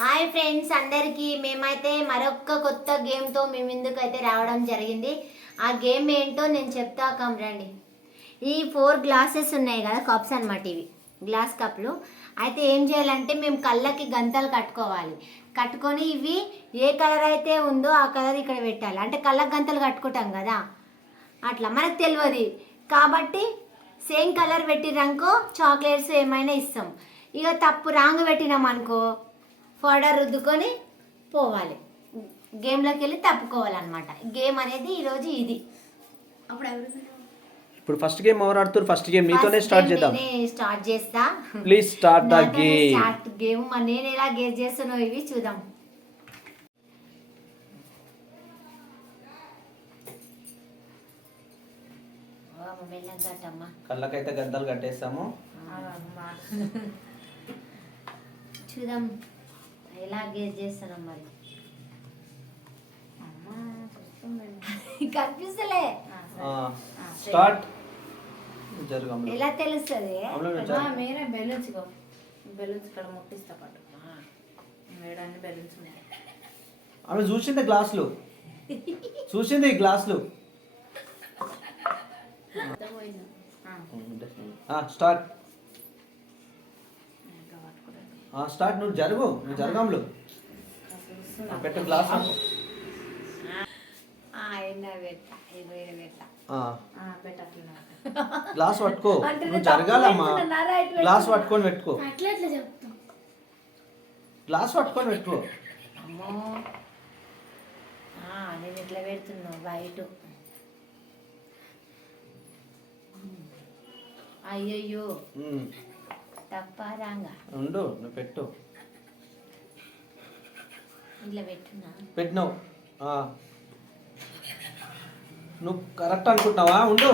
Hi friends అందరికీ. మేమైతే మరొక కొత్త గేమ్తో మీ ముందుకు అయితే రావడం జరిగింది. ఆ గేమ్ ఏంటో నేను చెప్తా రండి ఈ ఫోర్ గ్లాసెస్ ఉన్నాయి కదా కప్స్ అనమాట ఇవి. గ్లాస్ కప్లు. అయితే ఏం చేయాలంటే మేము కళ్ళకి గంతలు కట్టుకోవాలి. కట్టుకొని ఇవి ఏ కలర్ అయితే ఉందో ఆ కలర్ ఇక్కడ పెట్టాలి. అంటే కళ్ళకి గంతలు కట్టుకుంటాం కదా. అట్లా. మనకు తెలియదు. కాబట్టి సేమ్ కలర్ పెట్టిరనుకో చాక్లెట్స్ ఏమైనా ఇస్తాం. ఇక తప్పు రాంగ్ పెట్టినాం అనుకో పౌడర్ రుద్దుకొని పోవాలి. గేమ్లోకి వెళ్ళి తప్పుకోవాలన్నమాట. గేమ్ అనేది ఈరోజు ఇది. ఇప్పుడు ఫస్ట్ గేమ్ ఎవరు ఆడుతారు? ఫస్ట్ గేమ్ నీతోనే స్టార్ట్ చేద్దాం. స్టార్ట్ చేస్తా. Please start the game start game. మరి నేను ఎలా గేస్ చేస్తానో ఇవి చూద్దాం. కళ్ళకైతే గంతలు కట్టేస్తాము. చూద్దాం. ఎలా గేస్ చేస్తున్నాం మరి? కనిపిస్తలే. స్టార్ట్. ఎలా తెలుస్తుంది. మీరే బెలూన్స్ బెలూన్స్ ఇక్కడ ముట్టిస్తా పాటు వేయడానికి బెలూన్స్ ఉన్నాయి. ఆమె చూసింది గ్లాసులు. చూసింది గ్లాసులు. స్టార్ట్. స్టార్ట్ నువ్వు జరుగు నువ్వు జరగంలో? పెట్టు గ్లాస్. గ్లాస్ పట్టుకో. నువ్వు జరగాలమ్మా. గ్లాస్ పట్టుకొని పెట్టుకో. గ్లాస్ పట్టుకొని పెట్టుకో. అమ్మో. ఆ, నేను ఇట్లా పెడుతున్నావు బయట. అయ్యయ్యో. ఉమ్, తప్ప రాంగా ఉండు నువ్వు పెట్టు. ఇట్లా పెట్టున్నా? పెట్టినావు. ఆ. నువ్వు కరెక్ట్ అనుకుంటున్నావా? ఉండు.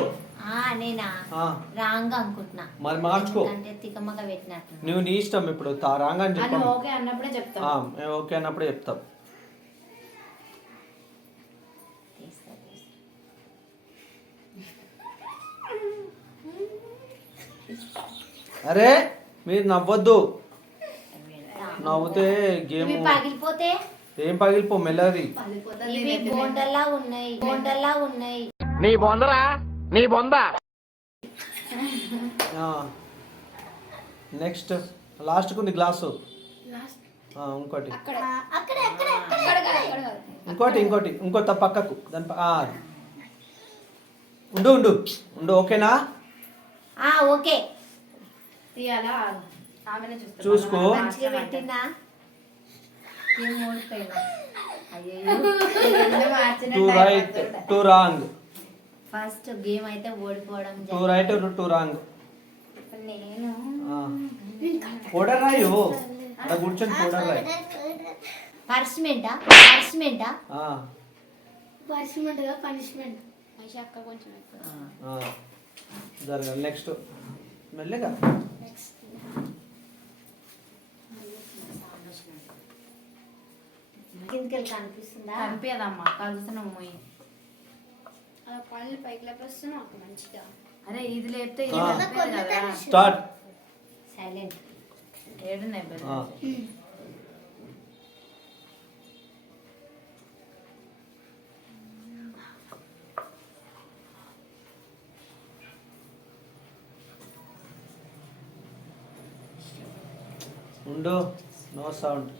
ఆ, నేనా? ఆ, రాంగ్ అనుకుంటున్నా. మరి మార్చుకో. అంటే తికమక పెట్టినట్టు. నువ్వు నీ ఇష్టం ఇప్పుడు తా- రాంగా అని చెప్పాను ఓకే అన్నప్పుడే చెప్తాం. ఓకే అన్నప్పుడే చెప్తాం. అరే! మీరు నవ్వద్దు. నవ్వుతే గేమ్ పగిలిపోతే? ఏం పగిలిపో మెల్లది బోండల్లా ఉన్నాయి. బోండల్లా ఉన్నాయి. నీ బొందరా? నీ బొంద? Next glass. లాస్ట్. ఇంకోటి. కాదు, కాదు. ఇంకోటి ఇంకోటి. ఇంకోటి తా పక్కకు. దాని. ఉండు ఉండు. ఉండు ఓకేనా? ఆ ఓకే. తీయాలా? ఆమెనే చూస్తా. చూసుకో. మంచిగా పెట్టినా ఏం ఓడిపోయినా. అయ్యో two right two wrong first game అయితే ఓడిపోవడం టూ రైట్ టూ రాంగ్ నేను. పౌడర్ రాయు అక్కడ కూర్చొని పౌడర్ రాయి పర్స్మెంటా పర్స్మెంటా ఆ, పనిష్మెంట్గా పనిష్మెంట్ మనిషి అక్క కొంచెం ఎక్కువ. ఆ. జరగాలి. నెక్స్ట్ మెల్లగా. కనిపిస్తుందా కనిపించదమ్మా కలుస్తున్నాం మొయ్యి అలా పళ్ళు పైకి లేపేస్తున్నాం అక్క మంచిగా. అరే ఇది లేపితే ఇది స్టార్ట్. సైలెంట్. ఏడున్నాయి ఉండు నో సౌండ్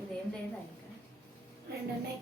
ఇదేం లేదా ఇంకా రెండు ఉన్నాయి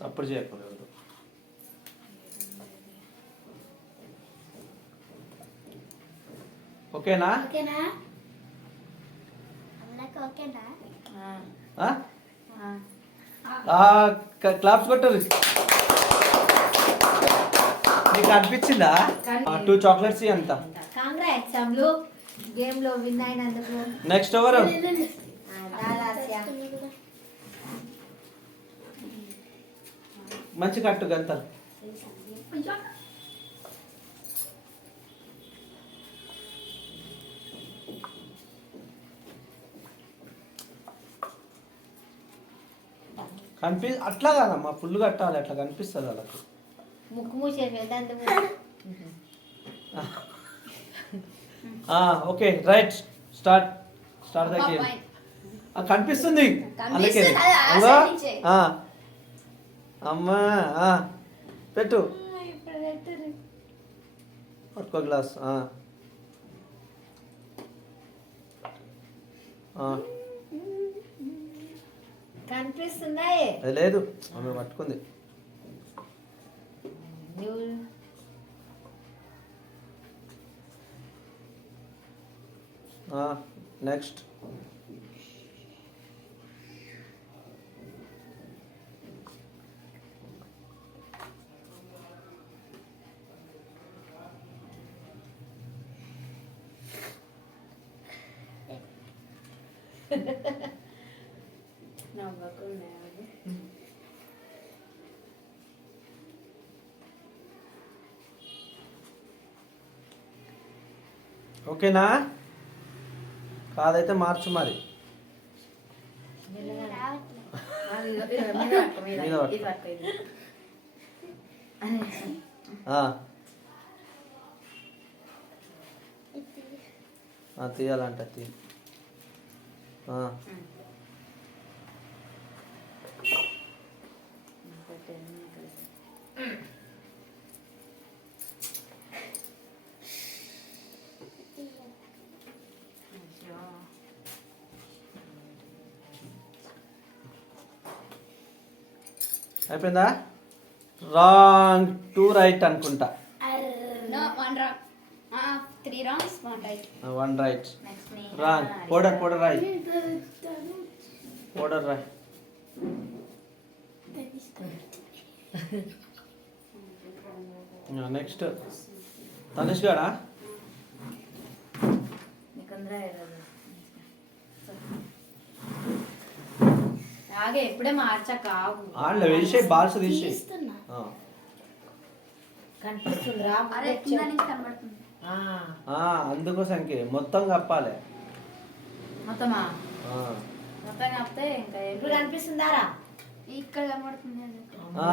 సప్పుడు చేయకూడదు. ఓకేనా? క్లాప్స్ కొట్టరు నీకు అనిపించిందా? టూ చాక్లెట్స్ అంత. కాంగ్రాట్స్ అమ్లు గేమ్లో విన్ అయినందుకు. నెక్స్ట్ ఎవరు ఆ, దాదాస్య. మంచి కట్టు గంతలు. కనిపి అట్లా కాదమ్మా ఫుల్ కట్టాలి అట్లా కనిపిస్తుంది వాళ్ళకి. ముక్కు okay right start start the game. కనిపిస్తుంది. అందుకే. అమ్మా. పెట్టు. పట్టుకో గ్లాస్. కనిపిస్తుందా? అది లేదు ఆమె పట్టుకుంది. నెక్స్ట్ నవ్వకుండా అది. ఓకేనా? కాదైతే మార్చు మరి. అది ఇదిగో, ఇదిగో, మీద పట్టుకో, మీద. మీద పట్టుకో. ఇది పట్టుకో, ఇది. ఆ. ఆ, తీయాలంట తీ ఆ. పెట్టేది ఇక్కడ. అయ్యో. అయిపోయిందా? రాంగ్ టూ రైట్ అనుకుంటా. No one right right wrong powder powder Roy powder రాయ్ నెక్స్ట్ తనిష్ గాడా నీకుందరా ఈరోజు? ఆగే ఇప్పుడే మార్చక ఆగు ఆడలే వేసే బాల్స్ తీసి తీస్తున్నా కనిపిస్తుందిరా అరే కింద నుంచి కనబడుతుంది. ఆ, అందుకోసంకి మొత్తం కప్పాలి. మొత్తమా? ఆ. మొత్తం కప్పితే ఇంకా ఏం ఇప్పుడు కనిపిస్తుందారా? ఇక్కడ కనబడుతుంది అది. ఆ.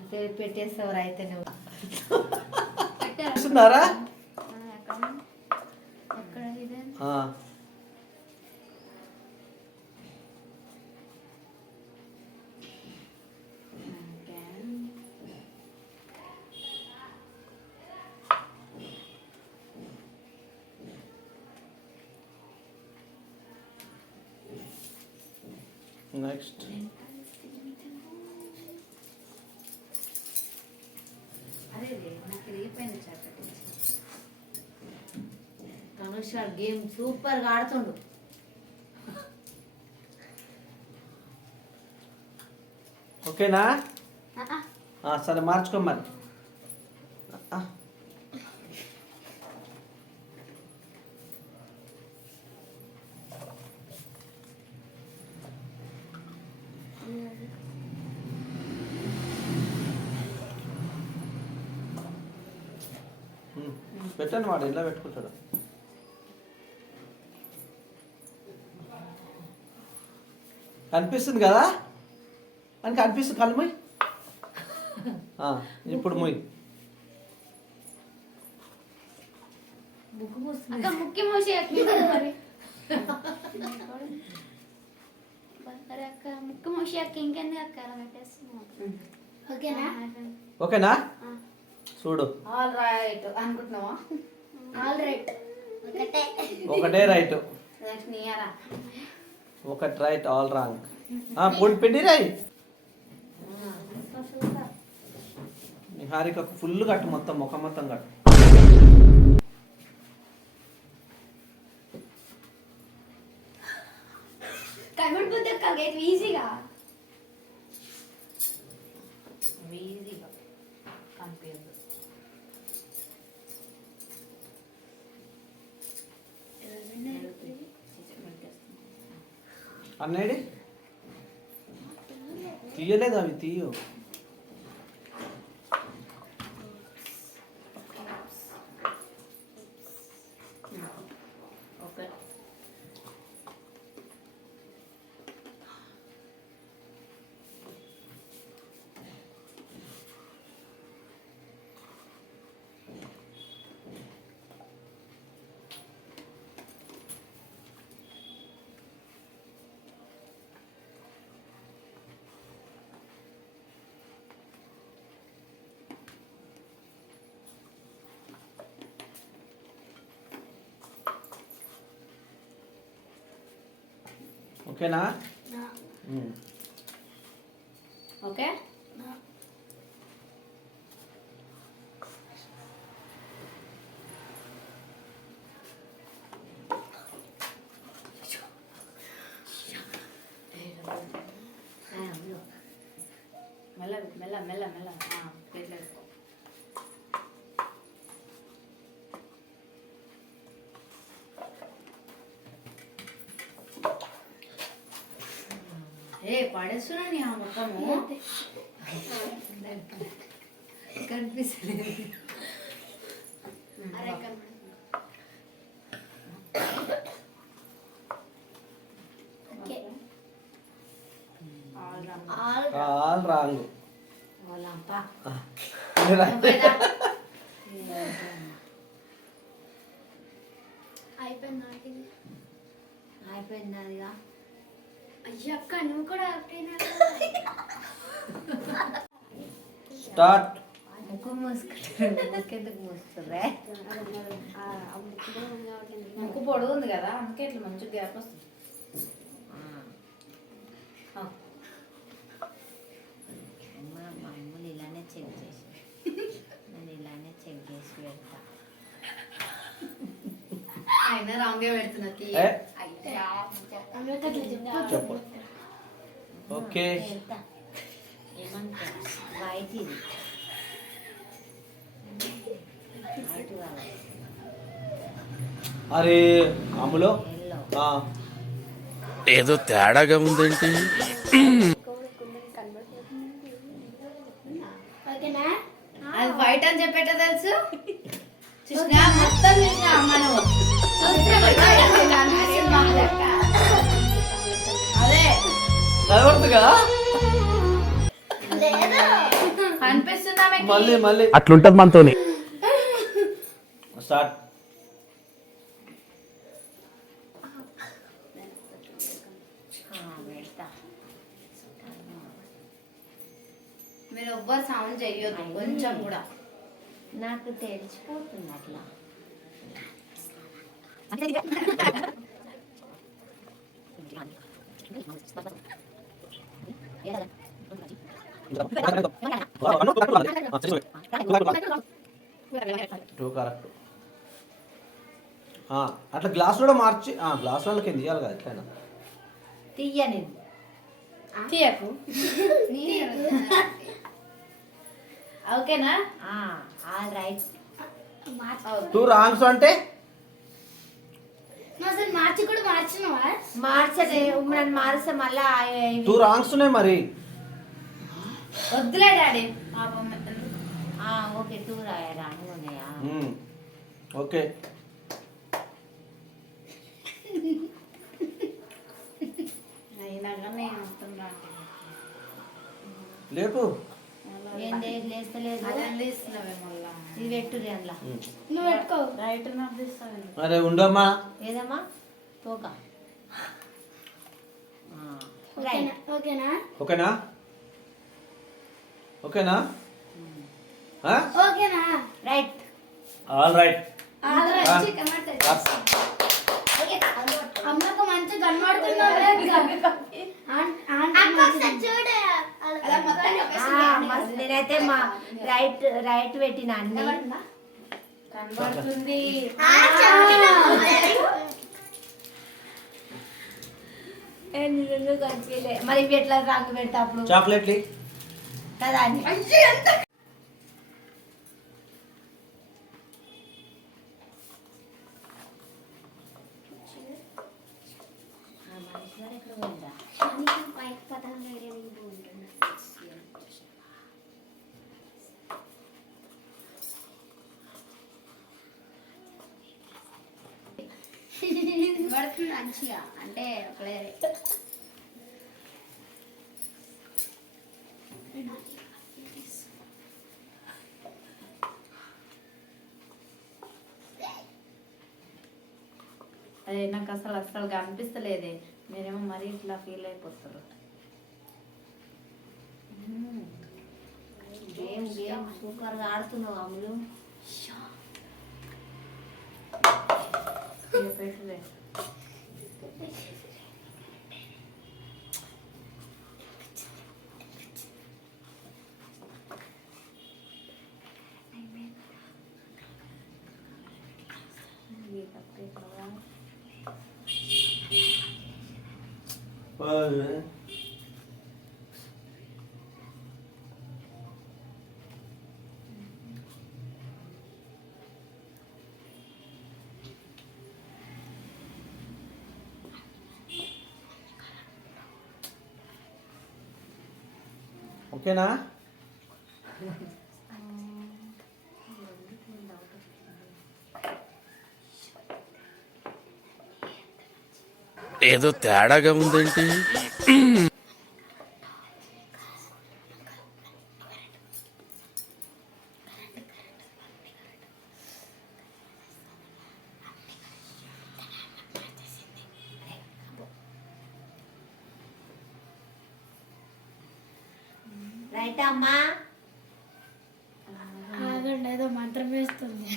అదే పెట్టేస్తావు అయితే నువ్వు. పెట్టారా? ఆ, ఎక్కడ? ఇదే? నెక్స్ట్ గారు గేమ్ సూపర్గా ఆడుతుండు. ఓకేనా? సరే మార్చుకోమని పెట్టండి వాడు ఇలా పెట్టుకుంటాడు. కనిపిస్తుంది కదా? అని కనిపిస్తుంది కళ్ళు మొయ్. ఆ, ఇప్పుడు మొయ్. మూసి ముక్కు మూసి అక్క ఇంకెందుకు అక్క అలా పెట్టేస్తున్నావు ఓకేనా? ఓకేనా? చూడు. ఆల్ రైట్ అనుకుంటున్నావా? ఆల్ రైట్ ఒకటే. ఒకటే రైట్ నెక్స్ట్ నీయరా ఒకటి రైట్ ఆల్ రాంగ్ పొడి పిండి రాయి హారిక ఫుల్ కట్టు మొత్తం ముఖం మొత్తం కట్టు. గేట్ ఈజీగా ఈజీగా కనిపించదు అన్నయ్యడి? తీయలేదు అవి? తీయు ఓకే ఓకేనా. ఓకే? ఏ పడేస్తున్నా నీ ఆ మొత్తము కనిపిస్తలేదు. All all wrong. అయిపోయింది. అయిపోయింది అక్క నువ్వు కూడా స్టార్ట్. ముఖం మూసుకుంటారు? మూసుకుర్రే ముక్కు పొడుగు ఉంది కదా అందుకే ఇట్లా మంచి గ్యాప్ వస్తుంది. ఆ. అమ్మ మా ఇలానే చెక్ చేసి నేను ఇలానే చెక్ చేసి పెడతా. అయినా రాంగే చెప్పు. ఓకే. అరే అమ్ములో ఏదో తేడాగా ఉందేంటి? మళ్ళీ మళ్ళీ. అట్లుంటది మనతోని. స్టార్ట్. మీరు ఎవ్వరు సౌండ్ చెయ్యొద్దు కొంచెం కూడా. నాకు తెలిసిపోతుంది అట్లా. టూ కరెక్ట్ అట్లా గ్లాస్ కూడా మార్చి గ్లాస్ వాళ్ళకి ఏం తీయాలి కదా ఎట్లయినా? తీయకు. ఓకేనా? ఆల్ రైట్ టూ రాంగ్స్ అంటే? మార్చి కూడా మార్చినవా? మార్చలే నన్ను మారిస్తే మళ్ళా టూ రాంగ్స్ ఉన్నాయి మరి. వద్దులే డాడీ. పాపం ఆ, ఓకే టూ రాయరా. ఓకే. లేపు. అరే ఉండమ్మా. ఏదమ్మా? తోక. ఆ, ఓకేనా? ఓకేనా? ఓకేనా? రైట్. All right. అమ్మకు మంచి నేనైతే మా రైట్ రైట్ పెట్టిన అన్ని. కనబడుతుంది? మరి ఇవి ఎట్లా రంగు పెడతా అప్పుడు? చాక్లెట్లు కదా అని. ఆ మనిషి గారు ఎక్కడ పోయిందా? కనీసం పైకి పదహారు ఐడియా బాగుంటుంది పడుతుంది మంచిగా అంటే ఒకడే అదే నాకు అసలు అసలు కనిపిస్తలేదే. మీరేమో మరీ ఇట్లా ఫీల్ అయిపోతారు. గేమ్ గేమ్ సూపర్గా ఆడుతున్నావు అమ్ములు పెట్టులే ఇది కప్పే కదా. ఓకేనా ఏదో తేడాగా ఉందేంటి రైట్ అమ్మా ఆగండి ఏదో మంత్రం వేస్తుంది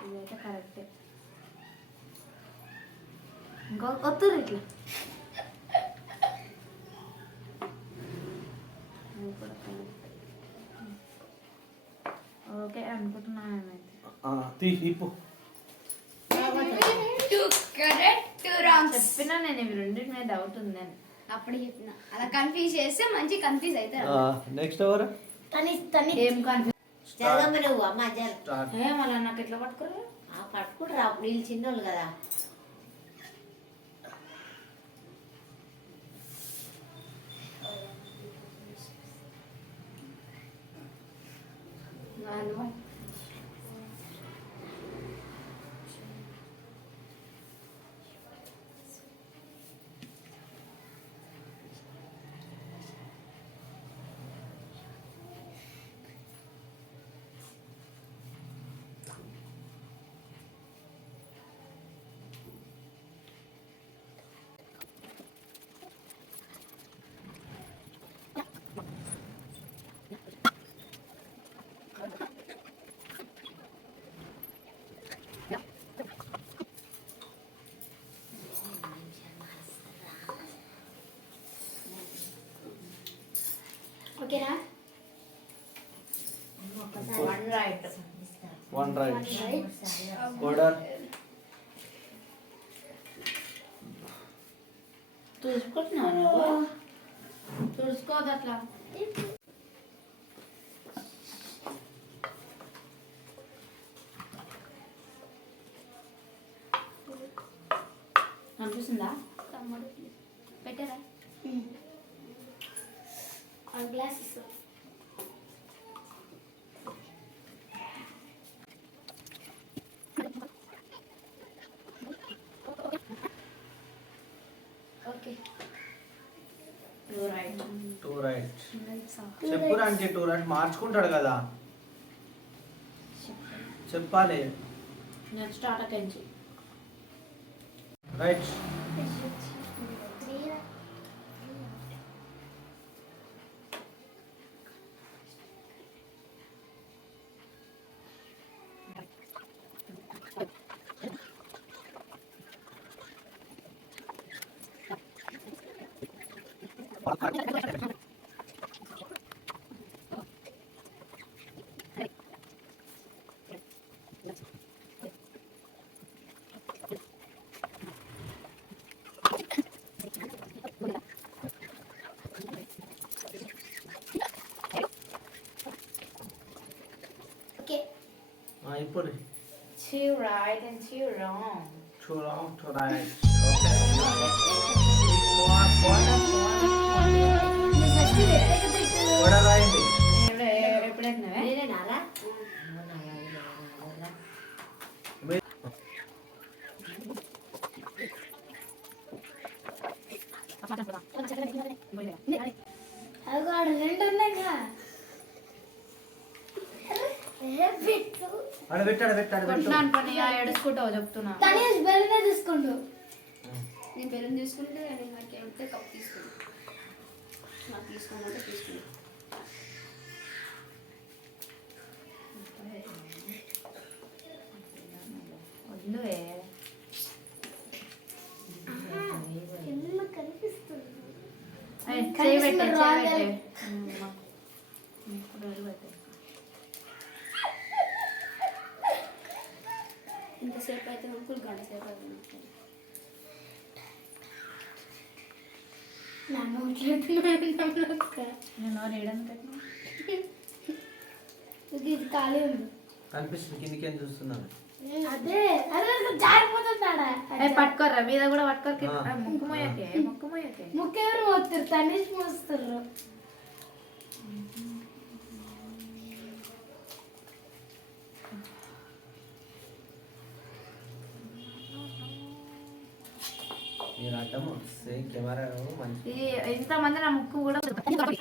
ఇదైతే కరెక్టే ఇంకో కొత్తరు ఇట్లా ఓకే అనుకుంటున్నా మేమైతే ఆ, తీ ఇప్పు టూ కరెక్ట్ టూ రాంగ్స్ చెప్పినా నేను ఇవి రెండింటి మీద డౌట్ ఉందని అప్పుడు చెప్పిన. అలా కన్ఫ్యూజ్ చేస్తే మంచి కన్ఫ్యూజ్ అవుతారు నెక్స్ట్ ఎవరు? తని తని. ఏం కన్ఫ్యూజ్ జరగమ్మ నువ్వు అమ్మ జర స్టార్ట్ మళ్ళీ నాకు ఎట్లా పట్టుకోరు ఆ పట్టుకుంటారా వీళ్ళు చిన్నోళ్ళు కదా. ano, ఓకేనా? One right one right order చూసుకుంటున్నావు నువ్వు చూసుకోదు అట్లా అనిపిస్తుందా తమ్ముడు పెట్టారా glasses okay two right two right చెప్పురా అంటే టూ రైట్ మార్చుకుంటాడు కదా. చెప్పాలి. నెక్స్ట్ ఆట put it? Two right and too wrong. Too wrong, too right. Okay. What are ఆ ఏడుచుకుంటావు చెప్తున్నా. తనేసి బెల్లనే తీసుకుండు. నేను బెలూన్ తీసుకుంటే నేను నాకు ఏమిటే కప్ తీసుకున్నాను నాకు తీసుకోమంటే తీసుకున్నాను వద్దువే. కింద కనిపిస్తుంది ఏయ్, చేయి కనిపిస్తుంది పెట్టే, చేయి రాలే. పెట్టే. ఉమ్, మా- ఇప్పుడు వదిలి పెట్టే. ఇంతసేపు అయితే అంకుల్ గంట సేపు అయితే నా నోట్లెత్తున్నా నేను నోరు ఏడని పెట్టినా? ఇది ఖాళీ ఉంది. కనిపిస్తుంది కిందికి ఏం చూస్తున్నాను. అదే అదే జారిపోతున్నాడా ఏయ్, పట్టుకోరా మీద కూడా పట్టుకోరు. ఆ. ఏయ్, ముక్కు మోయకే ముక్కు ముఖ్యమైన మోస్తారు. తనేసి మోస్తారు ఇంతమంది నా ముక్కు కూడా అందులోనే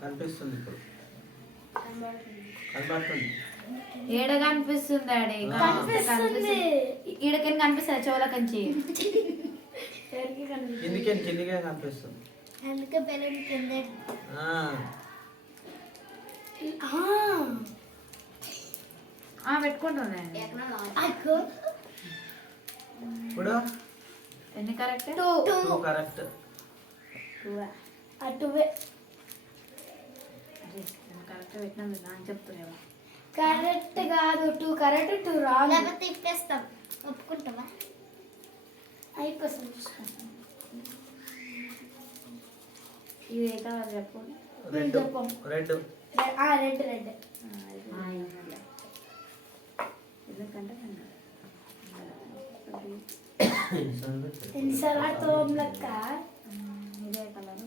కనిపిస్తుంది ఇప్పుడు. కనబడుతుంది. ఏడ కనిపిస్తుంది డాడీ కనిపిస్తుంది. ఈడకని కనిపిస్తుంది? చెవుల కంచి. కిందికే కిందికే కనిపిస్తుంది. అందుకే బెలూన్ కింద ఇప్పుడు? ఎన్ని correct? Two. Two correct. అటువే correct పెట్టినందుకు అని చెప్తున్నావా కరెక్ట్ కాదు టూ కరెక్ట్ టూ రాంగ్. లేకపోతే ఇప్పేస్తాం. ఒప్పుకుంటావా? అయిపోతుంది ఇది ఏ కలర్ చెప్పు? రెడ్. చెప్పం. రెడ్. Red red. ఎందుకంటే ఎన్నిసార్లు ఇదే కలర్.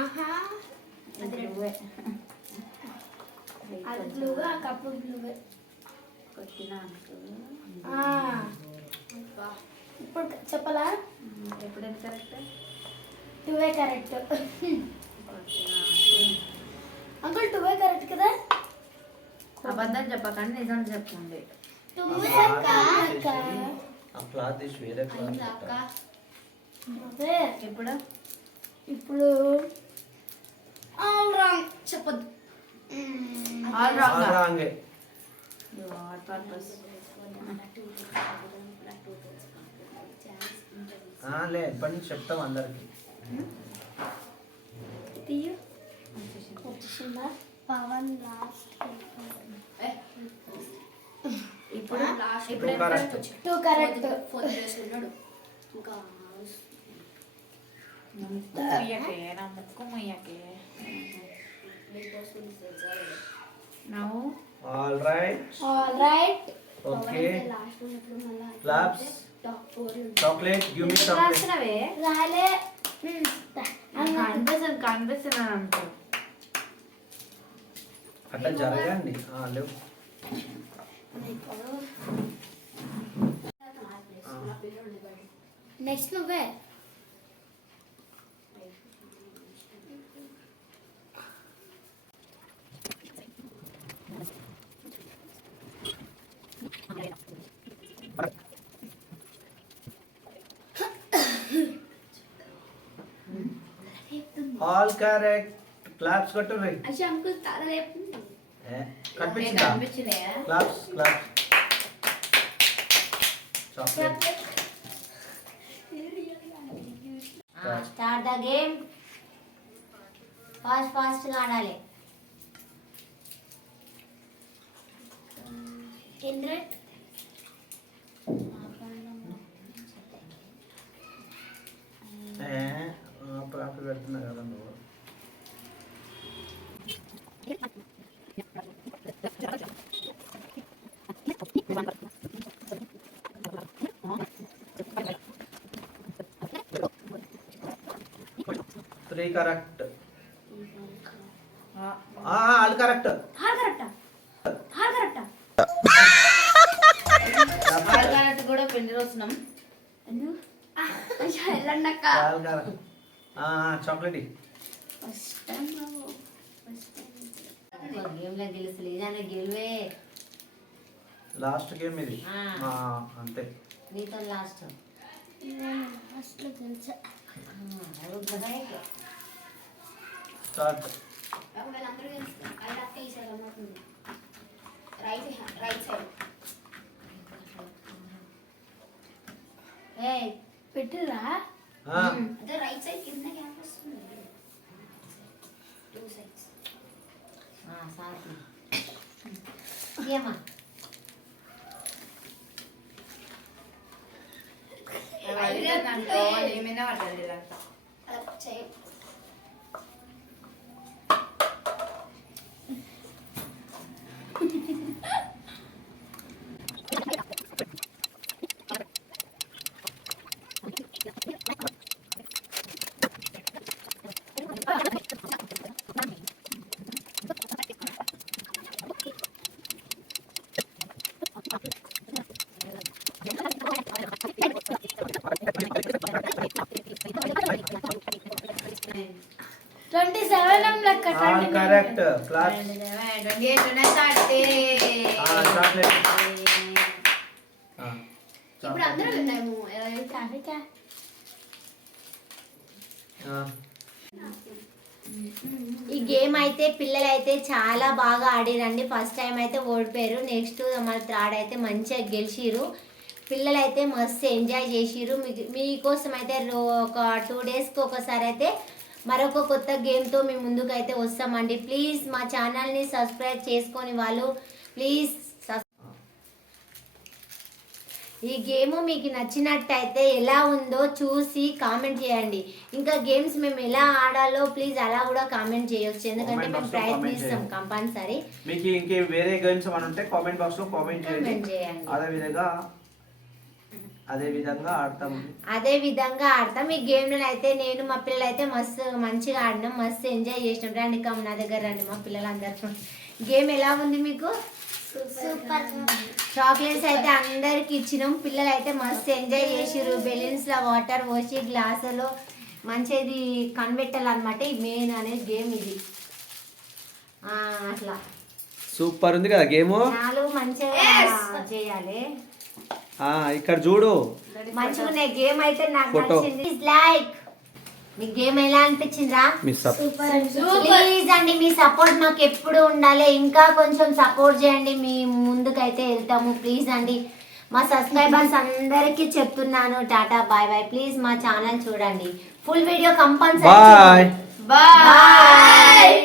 ఆహా అది నువ్వే. అది బ్లూగా ఆ కప్పు బ్లూవే కొట్టిన ఇప్పుడు చెప్పలా? ఎప్పుడైనా కరెక్ట్? టూవే కరెక్ట్. అంకుల్ టూవే కరెక్ట్ కదా? అబద్ధం చెప్పకండి నిజం చెప్పండి. ఇప్పుడు ఇప్పుడు చెప్పొద్దు. All wrong. రాంగే. వాట్ పర్పస్ ఆ, లే నుంచి చెప్తాం అందరికి. పవన్ లాస్ట్ ఇప్పుడు లాస్ట్ ఇప్పుడు correct. టూ కరెక్ట్ ఫోన్ చేసుకున్నాడు ఇంకా ముక్కు మొయ్యకే నా ముక్కు మొయ్యకే. బిగ్ బాస్ నవ్వు all right all right okay last ఉన్నప్పుడు మళ్ళీ claps top four chocolate give me chocolate రాసినవే? రాలే. కనిపిస్తుంది కనిపిస్తుంది అని అంటారు అట్లా జరగండి. ఆ, లేవు. నెక్స్ట్ నువ్వే. ఆల్ కరెక్ట్ క్లాప్స్ కొట్టు రే అచ్చా అంకుల్ తాత రేపు. కనిపించిందా? Claps claps. Chocolate. Start the game. Fast ఫాస్ట్గా ఆడాలి. హండ్రెడ్ పెడుతున్నా కదా నువ్వు. త్రీ కరెక్ట్ ఆల్ కరెక్ట్ హార్ కరెక్టా హార్ కరెక్టా ఆడగానట్టు కూడా పిండి all correct chocolate first time బాబు ఫస్ట్ టైం గేమ్లో గెలుస్తుంది ఇదన్నా గెలువే. లాస్ట్ గేమ్ ఇది. అంతే. నీతో లాస్ట్. తెలుసా స్టార్ట్. Right right side. ఏ పెట్టిరా అదే రైట్ సైడ్ కింద గ్యాప్ వస్తుంది టూ సైడ్స్ సార్ ఏమా అనుకో నీ మీద పడ్డది ఇదంతా చాక్లెట్ ఇప్పుడు అందరూ విన్నాము. ఈ గేమ్ అయితే పిల్లలు అయితే చాలా బాగా ఆడిరండి. ఫస్ట్ టైం అయితే ఓడిపోయారు. నెక్స్ట్ మన థర్డ్ అయితే మంచిగా గెలిచిరు పిల్లలు అయితే మస్తు ఎంజాయ్ చేసిరు మీ- మీకోసం అయితే రో- ఒక టూ డేస్కి ఒకసారి అయితే మరొక కొత్త గేమ్తో మీ ముందుకు అయితే వస్తామండి. ప్లీజ్ మా ఛానల్ని సబ్స్క్రైబ్ చేసుకొని వాళ్ళు ప్లీజ్ ఈ గేమ్ మీకు నచ్చినట్టయితే ఎలా ఉందో చూసి కామెంట్ చేయండి. ఇంకా గేమ్స్ మేము ఎలా ఆడాలో ప్లీజ్ అలా కూడా కామెంట్ చేయొచ్చు. ఎందుకంటే మేము ప్రయత్నిస్తాం. కంపల్సరీ మీకు ఇంకే వేరే గేమ్స్ ఏమైనా ఉంటే కామెంట్ బాక్స్లో కామెంట్ చేయండి. అదే విధంగా అదే విధంగా ఆడతాము. అదే విధంగా ఆడతాం. ఈ గేమ్లను అయితే నేను మా పిల్లలు అయితే మస్తు మంచిగా ఆడినాం. మస్తు ఎంజాయ్ చేసినాం. రండి కమ్ నా దగ్గర రండి. మా పిల్లలందరూ గేమ్ ఎలా ఉంది మీకు? సూపర్ చాక్లెట్స్ అయితే అందరికి ఇచ్చినాం. పిల్లలు అయితే మస్తు ఎంజాయ్ చేసిర్రు. బెలూన్స్లో వాటర్ పోసి గ్లాసులో మంచిది కనిపెట్టాలన్నమాట. ఈ మెయిన్ అనేది గేమ్ ఇది. అట్లా. సూపర్ ఉంది కదా గేమ్? నాలుగు మంచిగా చేయాలి. ఇక్కడ చూడు. మంచిగా ఉన్నాయి గేమ్ అయితే నాకు. నచ్చింది. లైక్ మీ గేమ్ ఎలా ప్లీజ్ అండి మీ సపోర్ట్ మాకు ఎప్పుడు ఉండాలి. ఇంకా కొంచెం సపోర్ట్ చేయండి. మీ ముందుకైతే వెళ్తాము. ప్లీజ్ అండి. మా సబ్స్క్రైబర్స్ అందరికీ చెప్తున్నాను. టాటా బాయ్ బాయ్ ప్లీజ్ మా ఛానల్ చూడండి. Full video compulsory bye bye